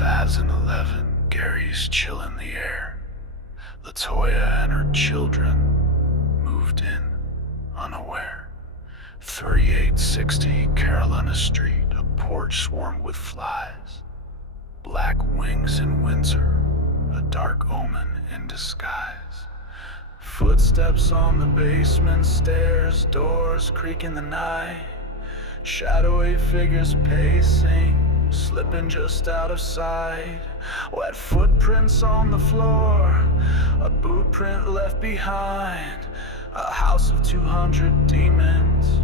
2011, Gary's chill in the air. Latoya and her children moved in unaware. 3860 Carolina Street, a porch swarmed with flies. Black wings in Windsor, a dark omen in disguise. Footsteps on the basement stairs, doors creak in the night. Shadowy figures pacing, slipping just out of sight. Wet footprints on the floor, a boot print left behind. A house of 200 demons,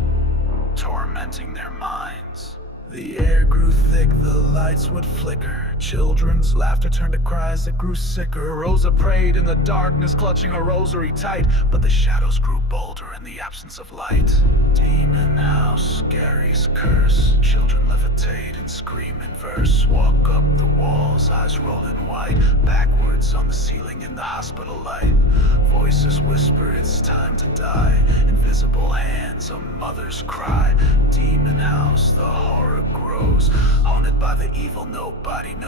tormenting their minds. The air grew thick, the lights would flicker. Children's laughter turned to cries that grew sicker. Rosa prayed in the darkness, clutching her rosary tight. But the shadows grew bolder in the absence of light. Demon house, Gary's curse. Children levitate and scream in verse. Walk up the walls, eyes rolling white. Backwards on the ceiling in the hospital light. Voices whisper, it's time to die. Invisible hands, a mother's cry. Demon house, the horror grows. Haunted by the evil nobody knows.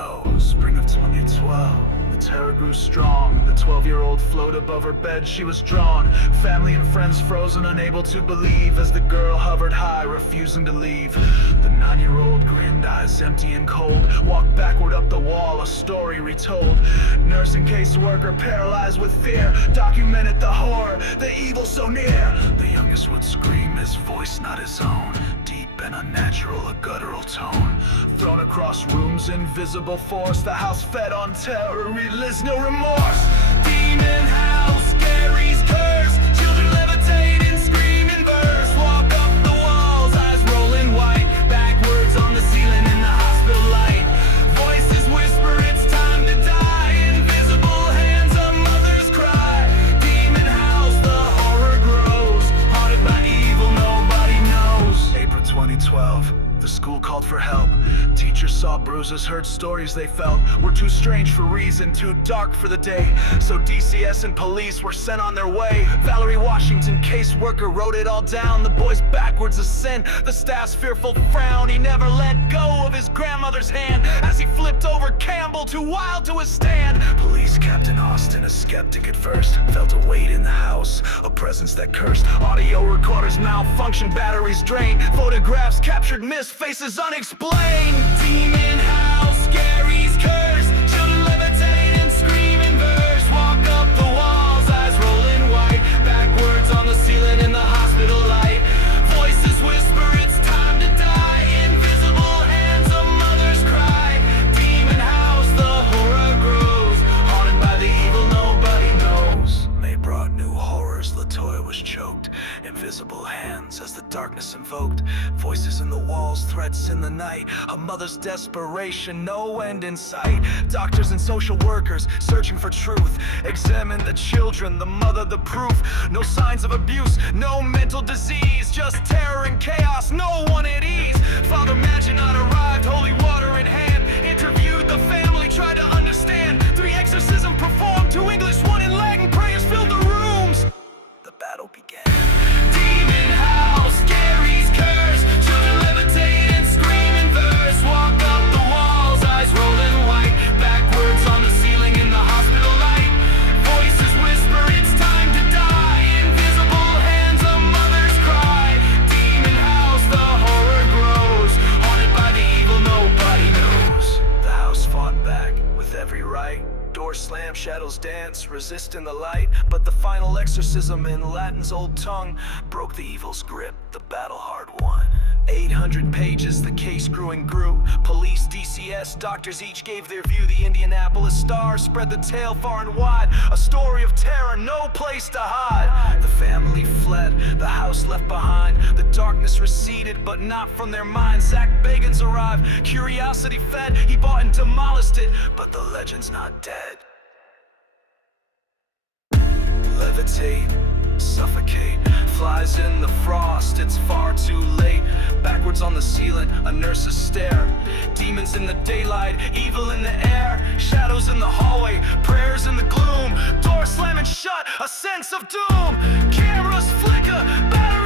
Spring of 2012, the terror grew strong. The 12-year-old floated above her bed, she was drawn. Family and friends frozen, unable to believe. As the girl hovered high, refusing to leave. The 9-year-old grinned, eyes empty and cold. Walked backward up the wall, a story retold. Nurse and caseworker paralyzed with fear. Documented the horror, the evil so near. The youngest would scream, his voice not his own. Deep and unnatural, a guttural tone. Thrown across rooms, invisible force. The house fed on terror, relives no remorse. Demon house, Gary's curse. Children levitate and scream in verse. Walk up the walls, eyes rolling white. Backwards on the ceiling in the hospital light. Voices whisper, it's time to die. Invisible hands, a mother's cry. Demon house, the horror grows. Haunted by evil nobody knows. April 2012, the school called for help. Teachers saw bruises, heard stories they felt were too strange for reason, too dark for the day. So DCS and police were sent on their way. Valerie Washington, caseworker, wrote it all down. The boy's backwards ascent, the staff's fearful frown. He never let go of his grandmother's hand as he flipped over Campbell, too wild to withstand. Police Captain Austin, a skeptic at first, felt a weight in the house, a presence that cursed. Audio recorders malfunctioned, batteries drained. Photographs captured missed faces unexplained. Demon house, Gary's curse. Children levitate and scream in verse. Walk up the walls, eyes rolling white. Backwards on the ceiling in the hospital light. Voices whisper, it's time to die. Invisible hands, a mother's cry. Demon house, the horror grows. Haunted by the evil nobody knows. May brought new horrors, Latoya was choked. Invisible hands as the darkness invoked. Voices in the walls, threats in the night. A mother's desperation, no end in sight. Doctors and social workers searching for truth. Examine the children, the mother, the proof. No signs of abuse, no mental disease. Just terror and chaos, no one at ease. Father Maginot arrived, holy water in hand. Interviewed the family, tried to understand. 3 exorcism performed, 2 English, 1 in Latin. Prayers filled the rooms. The battle began. Demon house, Gary's curse. Children levitate and scream in verse. Walk up the walls, eyes rolling white. Backwards on the ceiling in the hospital light. Voices whisper, it's time to die. Invisible hands, a mother's cry. Demon house, the horror grows. Haunted by the evil nobody knows. The house fought back with every right. Doors slam, shadows dance, resisting the light. But the final exorcism in Latin's old tongue broke the evil's grip, the battle hard won. 800 pages, the case grew and grew. Police, DCS, doctors each gave their view. The Indianapolis Star spread the tale far and wide. A story of terror, no place to hide. The family fled, the house left behind. The darkness receded, but not from their minds. Zach Bagans arrived, curiosity fed. He bought and demolished it, but the legend's not dead. Levitate, suffocate, flies in the frost, it's far too late. Backwards on the ceiling, a nurse's stare. Demons in the daylight, evil in the air. Shadows in the hallway, prayers in the gloom. Door slamming shut, a sense of doom. Cameras flicker, batteries